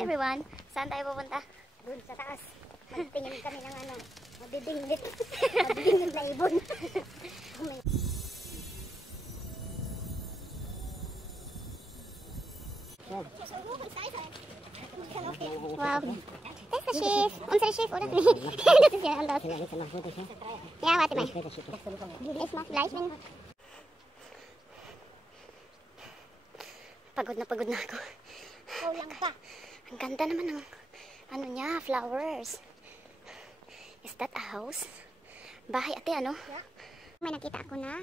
Everyone, saan tayo pupunta? Doon sa taas. Magtingin kami ng ano, mabibingit. Mabibingit na ibon. Wow. That's the chef. Unsa the chef? Ora ni. This is your lot. Yeah, what am I? It's not live man. Pagod na ako. Oh, lang pa. Ang ganda naman ng ano niya, flowers. Is that a house? Bahay ate ano? Yeah. May nakita ako na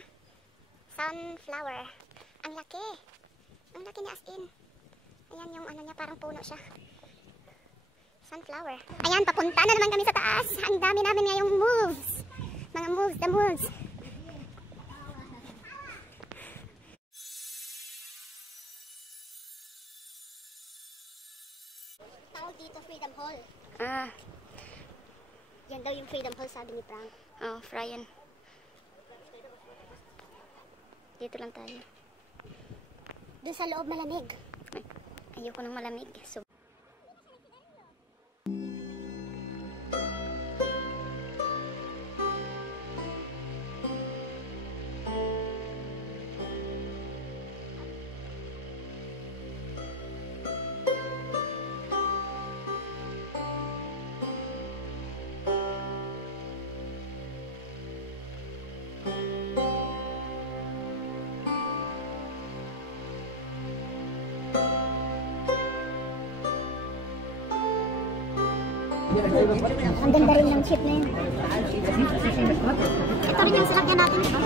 sunflower. Ang laki. Ang laki niya as in. Ayan yung ano niya, parang puno siya. Sunflower. Ayan, papunta na naman kami sa taas. Ang dami namin ngayong moves. Mga moves, the moves. Tawag dito Freedom Hall. Ah, Yan daw yung Freedom Hall, sabi ni Frank. oh, Fryan. Dito lang tayo. Doon sa loob malamig. Ayoko ng malamig. So, Ang ganda rin ng chip na yun. Ito rin yung salakyan natin, diba?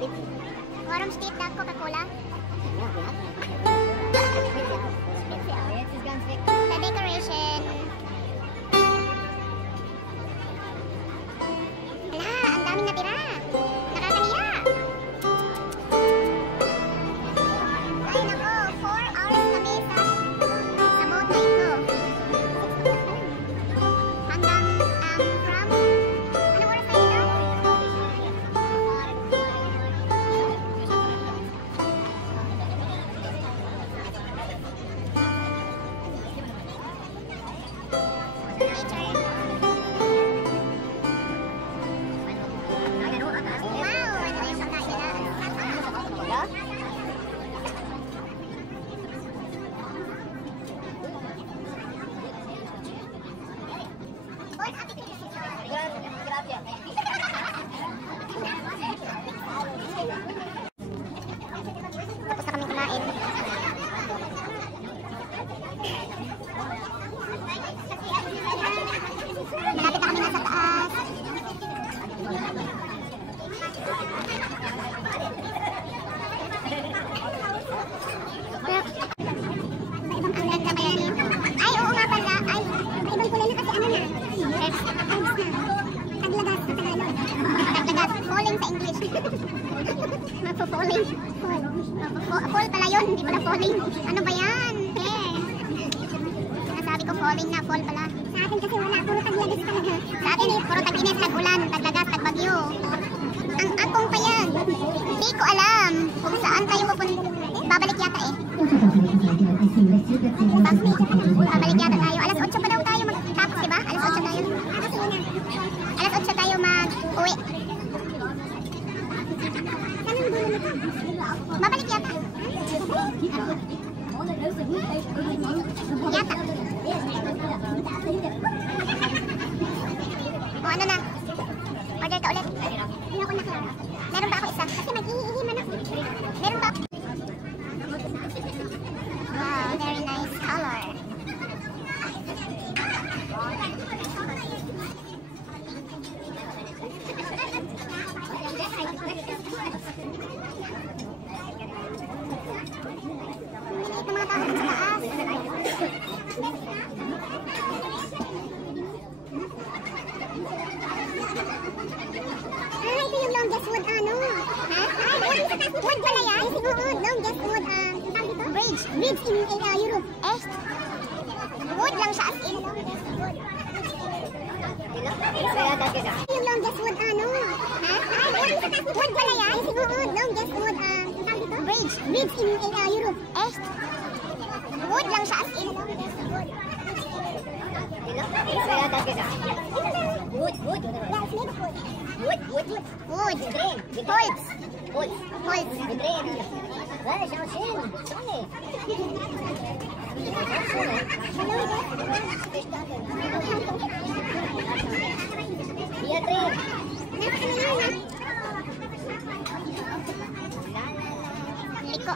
Warum steht da Coca-Cola? The decoration. Wala, ang daming natira. Nakakaniya. Ay nako, 4 hours kami sa boat na ito. Hanggang from, anong oras tayo dito? Tapos na kami kumain. Malapit na kami nasa taas. Ang ganda kaya niyo. Ay, oo nga pala. Ay, ibang kulay na kasi ano na. Herbs na. Taglagas sa Tagalog. Taglagas. Falling sa English. Magpo-falling. Fall pala yun. Hindi pala falling. Ano ba yan? Sinasabi ko falling na. Fall pala. Sa atin kasi wala. Puro taglagas talaga. Sa atin puro tag-init, tag-ulan, taglagas, tag-bagyo. Ang akong pa yan. Hindi ko alam kung saan tayo pupunta. Babalik yata eh. Babalik yata tayo. Alas 8 pa daw tayo magtapos, diba? Alas 8 tayo. Alas 8 tayo mag-uwi. Babalik yata. Yata. O ano na? Order ka ulit. Hindi ako nakalala. Meron ba ako isa? Kasi mag-ihihiman ako. Meron ba? Wow, very nice color. Maliit na mga tao sa taas. Ito yung longest wood, ano? Ha? Wood pala yan? Wood, longest wood, bridge. Bridge in Europe. Wood lang siya as in. Yung longest wood, ano? Ha? Wood pala yan? Wood, longest wood, bridge. Bridge in Europe. Wood lang siya as in. Wood. Holz. Liko.